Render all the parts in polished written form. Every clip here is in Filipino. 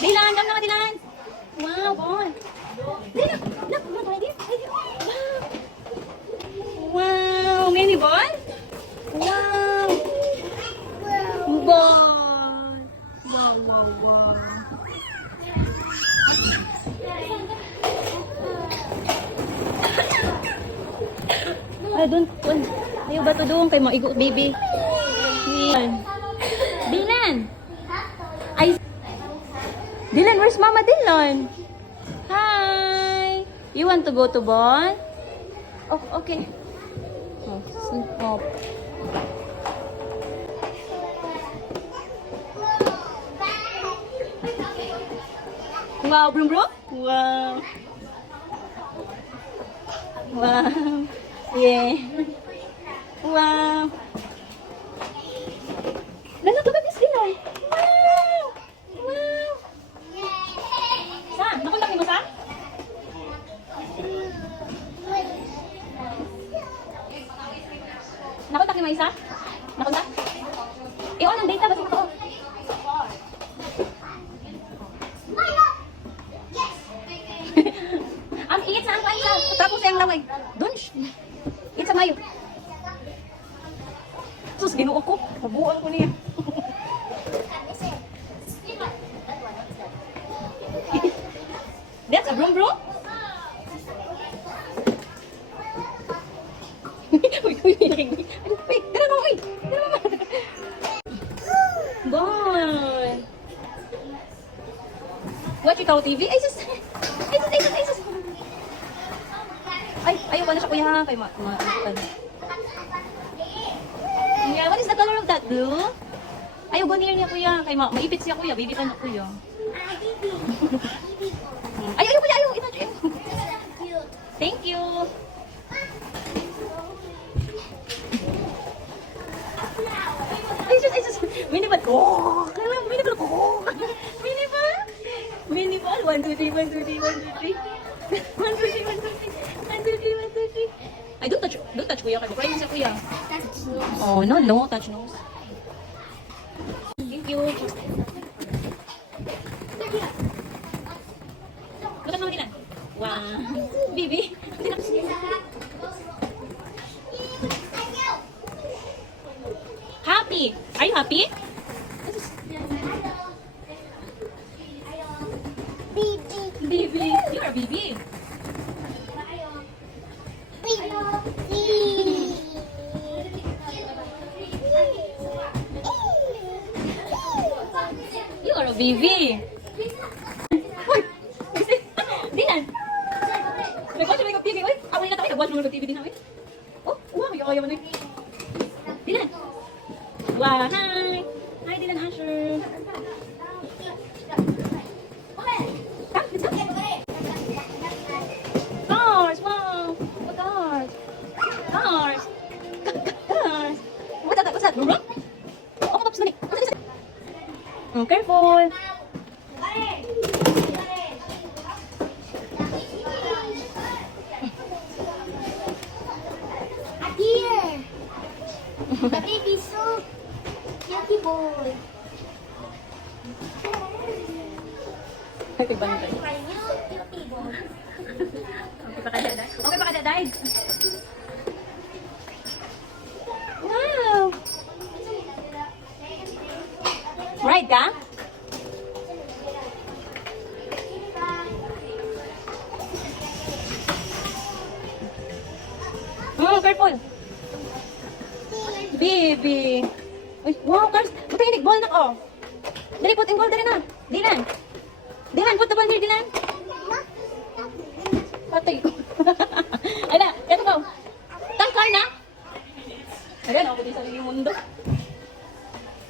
Dylan, come na, Dylan. Wow, ball. Dylan, look, look, ready? Wow. Wow, mini ball? Wow. Ball. Wow, wow, wow. Ay, doon. Ayaw ba ito doon kay maigot, baby? Dylan. Dylan. Ay. Dylan, where's Mama Dylan? Hi. You want to go to ball? Oh, okay. Oh, sleep off. Wow, bro, bro. Wow. Wow. Yeah. Wow. Lalo to ba bis Dylan? Wow. Wow. Sa, nakuntak mo sa? Nakuntak mo isa? Nakuntak? I-on ang data kasi naka-off. Ang iit sa ang kansa. Tapos yung laway. Doon. Iit sa mayo. Sus, ginuo ko. Nabuan ko niya. That's a broom broom? Uy, uy, uy. Wait, tara mo, uy. Tara mo. Bon. Watch ikaw TV? Ay, sus. Ay, sus, ay, sus, ay, sus. Ay, ayaw pa na siya, kuya, ha? Kay yeah, what is the color of that blue? Ayaw ba niya kuya? Kay maipit siya, kuya. Baby pa na, kuya. Ay, ayaw, kuya, ayaw. Ito, ayaw. Thank you. Ay, sus, ay, sus. Minibal. Oh, kailangan minibal. Oh, minibal. Minibal. 1, 2, 3, 1, 2, 3, 1, 2, 3. 1, 2, 3, 1, 2, 3. 1, 2, 3, 1, 2, 3. Ay, don't touch, kuya. Kaya mo siya, kuya. Oh, no, no, touch nose. Thank you. Bukas mo din. Wow. Bibi. Happy. Are you happy? Bibi. You are Bibi. You are a baby. Uy! Dylan! Nag-watch mo ng TV, uy! Ako na tayo, nag-watch mo ng TV din namin. Oh, wow, ayaw mo na. Dylan! Wow, hi! Hi, Dylan Asher! Come, let's go! Cars! Wow! Oh, cars! Cars! Cars! What's that? Room? Oh, pops, mali! What's that? Oh, careful! Here! The baby soup! Yucky boy! Okay, bantay. My new yucky boy! Okay pa ka, Daday? Okay pa ka, Daday? Wow! Right ka? Careful! Baby! Uy, wow, cars! Buta yung ball na ko! Dali, put in ball, dali na! Dylan! Dylan, put the ball here, Dylan! Patay ko! Ala, eto ko! Tangkar na! Ayan, ako din sa yung mundo.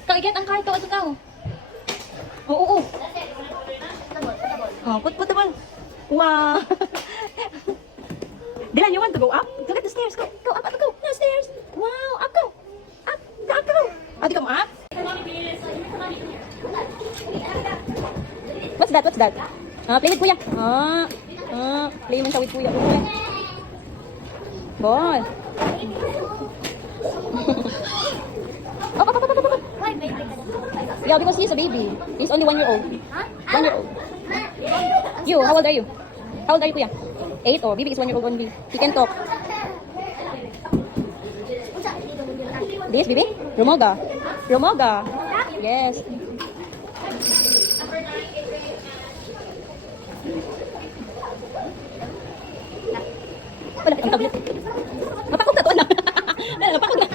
Kagigat ang car to, ito ka! Oo. Oh, put the ball! Wow! Dylan, you want to go up? Look at the stairs. Go up, up, go. No, stairs. Wow, up, go. Up, go. Ah, di ka mo up? What's that? Play with kuya. Play mo siya with kuya. Ball. Up. Yeah, because he's a baby. He's only 1 year old. Huh? 1 year old. You, how old are you? How old are you, kuya? 8. Oh, baby is 1 year old only. He can talk. This, baby? Romoga. Romoga. Yes. Wala, ang tablet. Mapakog na to, anak. Wala, mapakog na.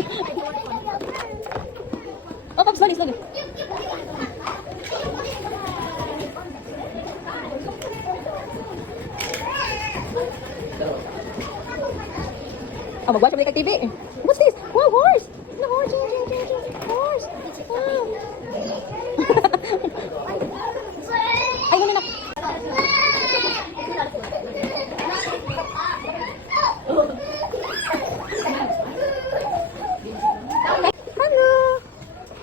Oh, Pops, slowly, slowly. Oh, mag-watch up like TV. What's this? Wow, horse! No, horse! Horse! Wow! Ay, wala na. Hello!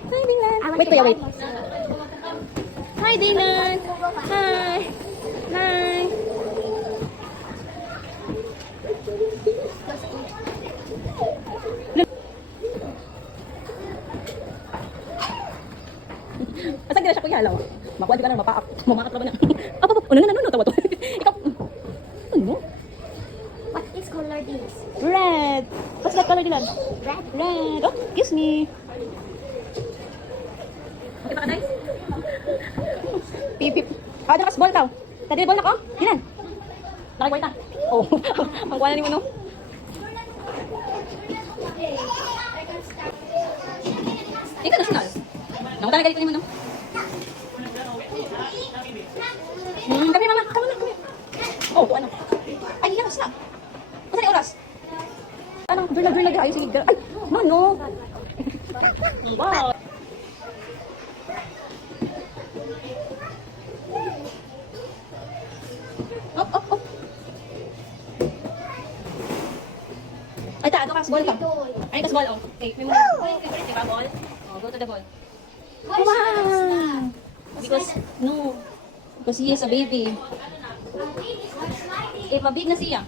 Hi, Dylan. Wait, kuya, wait. Hi, Dylan. Hi. Hi. Asa gina siya kuya halaw. Makuha di ka na mapaak. Mamakat ka ba na? Apa ano na tawa to. Ikaw. Ano? What is color this? Red. What's that color Dylan? Red. Red. Oh, kiss me. Okay pa ka, guys? Pip, pip. Ah, dakas ball tao. Tadi ball na ko? Dylan. Nakay ta. Oh, ang kuha na ni mo no. Ikaw national. Nakuha na galit ni mo no. Kami mama, kami na, kami. Oh, ano? Ay, lakas na. Masa na oras? Anong journal di ayos sige. Ay, no. Wow. Op. Ay, ta, ano kas ball ka? Ay, kas ball, oh. Okay, may mga favorite, di ba, ball? Oh, go to the ball. Wow! Because he is a baby. If a big na siya.